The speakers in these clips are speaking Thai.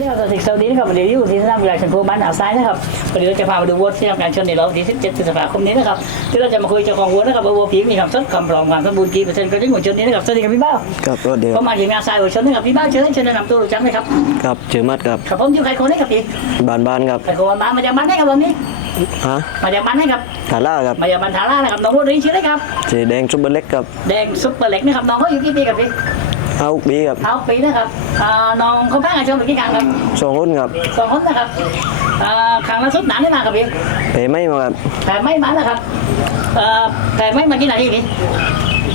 นะครับสวัสดีสวัสดีนะครับวันนี้อยู่ที่สนามกีฬาชนพูบ้านอ่าวซ้ายนะครับวันนี้เราจะพามาดูวัวที่ทำการชนในรอบที่ 17พฤษภาคมนี้นะครับที่เราจะมาคุยเจ้าของวัวนะครับวัวผีมีความสดความพร้อมความสมบูรณ์กี่เปอร์เซ็นต์ก็ได้หัวชนนี้นะครับสวัสดีครับพี่บ้าครับสวัสดีคผรับมมาทีมงานสายหัวชนนะครับพี่บ้าเชิญเชิญแนะนำตัวรู้จักไหมครับครับชื่อมัดครับครับผมอยู่ใครคนนี้ครับพี่บ้านบ้านครับใครคนมานมาจากบ้านไหนครับวันนี้ฮะมาจากบ้านไหนครับทาร่าครับมาจากบ้านทาร่านะครับน้องวัวตัวนี้ชื่ออะไรครับสีแดงซุปเปอร์เล็กครับแดงซุปเปอร์เล็กนะครับน้องเขาอยู่กี่ปีครับพี่ เฮาบีครับเอาปีนะครับอ่าน้องเขาบ้างอาชมกี่ครั้งครับสองรุ่นครับสองคนนะครับอ่าครั้งล่าสุดนานได้มาครับพี่เพไม่มาครับแต่ไม่มาแล้วครับเอ่อแต่ไม่มากี่นาทีพี่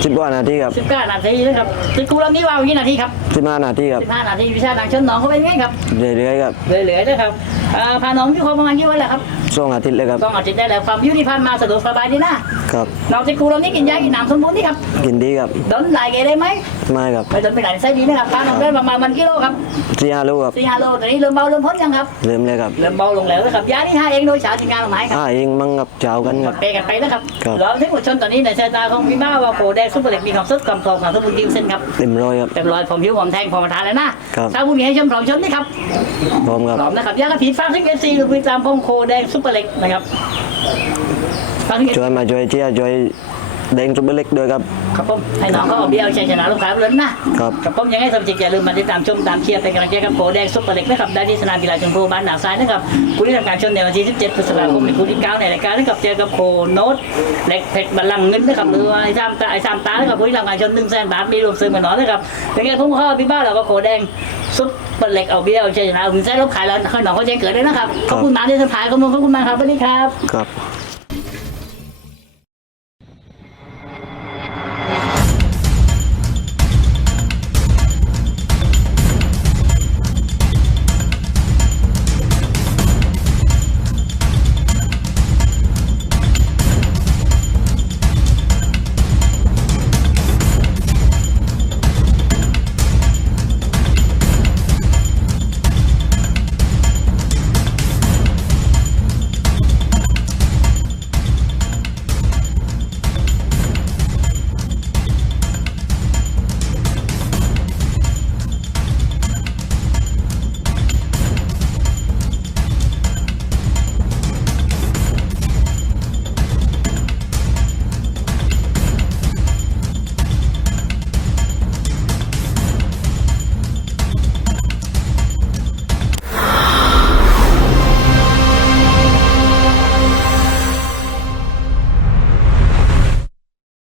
สิบกว่านาทีครับสิบเก้านาทีนะครับติดกูลำนี้ว่ากี่นาทีครับสิบห้านาทีครับสิบห้านาทีวิชาทางชนน้องเขาเป็นไงครับเรื่อยๆครับเหลือๆนะครับ เอ่อพาน้องที่เขาประมาณกี่วันแล้วครับสองอาทิตย์เลยครับต้องอาทิตย์ได้แล้วความอยุติธรรมมาสะดวกสบายดีนะครับน้องติดกูลำนี้กินยากินน้ำสมบูรณ์นี่ครับกินดีครับโดนหลายเกได้ไหมไม่ครับไม่โดนไปไหนไส้ดีนะครับพาน้องได้ประมาณมันกิโลครับสี่ห้าลูกครับสี่ห้าโลตอนนี้เริ่มเบาเริ่มพ้นยังครับเริ่มเลยครับเริ่มเบาลงแล้วนะครับยาที่ห้าเองโดยสาวทีมงานของไหมครับอ่าเองมั่งครับเจ้ากันครับเปกันไปนะครับครับเราที่ผู้ชนตอนนี้ในสายตาของพี่บ้าว่าโคแดงซุปเปอร์เล็กมีความสดความพร้อมความสมบูรณ์จริงเส้นครับเต็มร้อยครับเต็มร้อยผมผิวผมแทงผมทานเลยนะครับถ้าผู้มีให้ชมพร้อมชมนี่ครับพร้อมครับพร้อมนะครับยากระผีฟ้ามซิกเอฟซีหรือพิจามของโคแดงซุปเปอร์เล็กนะครับ ช่วยมาช่วยเชียร์ช่วย แดงซุปเปอร์เล็กด้วยครับ ครับผมให้น้องเขาเอาเบี้ยเอาชัยชนะลูกค้าไปเลยนะครับครับผมยังให้สมจิตอย่าลืมมาติดตามชมตามเชียร์เป็นกำลังใจกับโคแดงซุปเปอร์เล็กนะครับได้ที่สนามกีฬาชมพูบ้านหนาวซ้ายนะครับคุณที่ทำการชมในวันที่ 17พฤษภาคมในคู่ที่9ในรายการนะครับเจอกับโคโนตเล็กเพชรบัลลังก์เงินนะครับหรือว่าไอ้สามตาไอ้สามตานะครับคุณที่ทำการชม1แสนบาทมีรวมซื้อมาหนอนนะครับเป็นไงผมเข้าพี่บ้านเราก็โคแดงซุปเปอร์เล็กเอาเบี้ยเอาชัยชนะเอาเงินแสนลบขายแล้วให้น้องเขาแจ้งเกิดเลยนะครับขอบคุณมากที่สบายขอบคุณขอบคุณมากครับสวัสดีครับครับ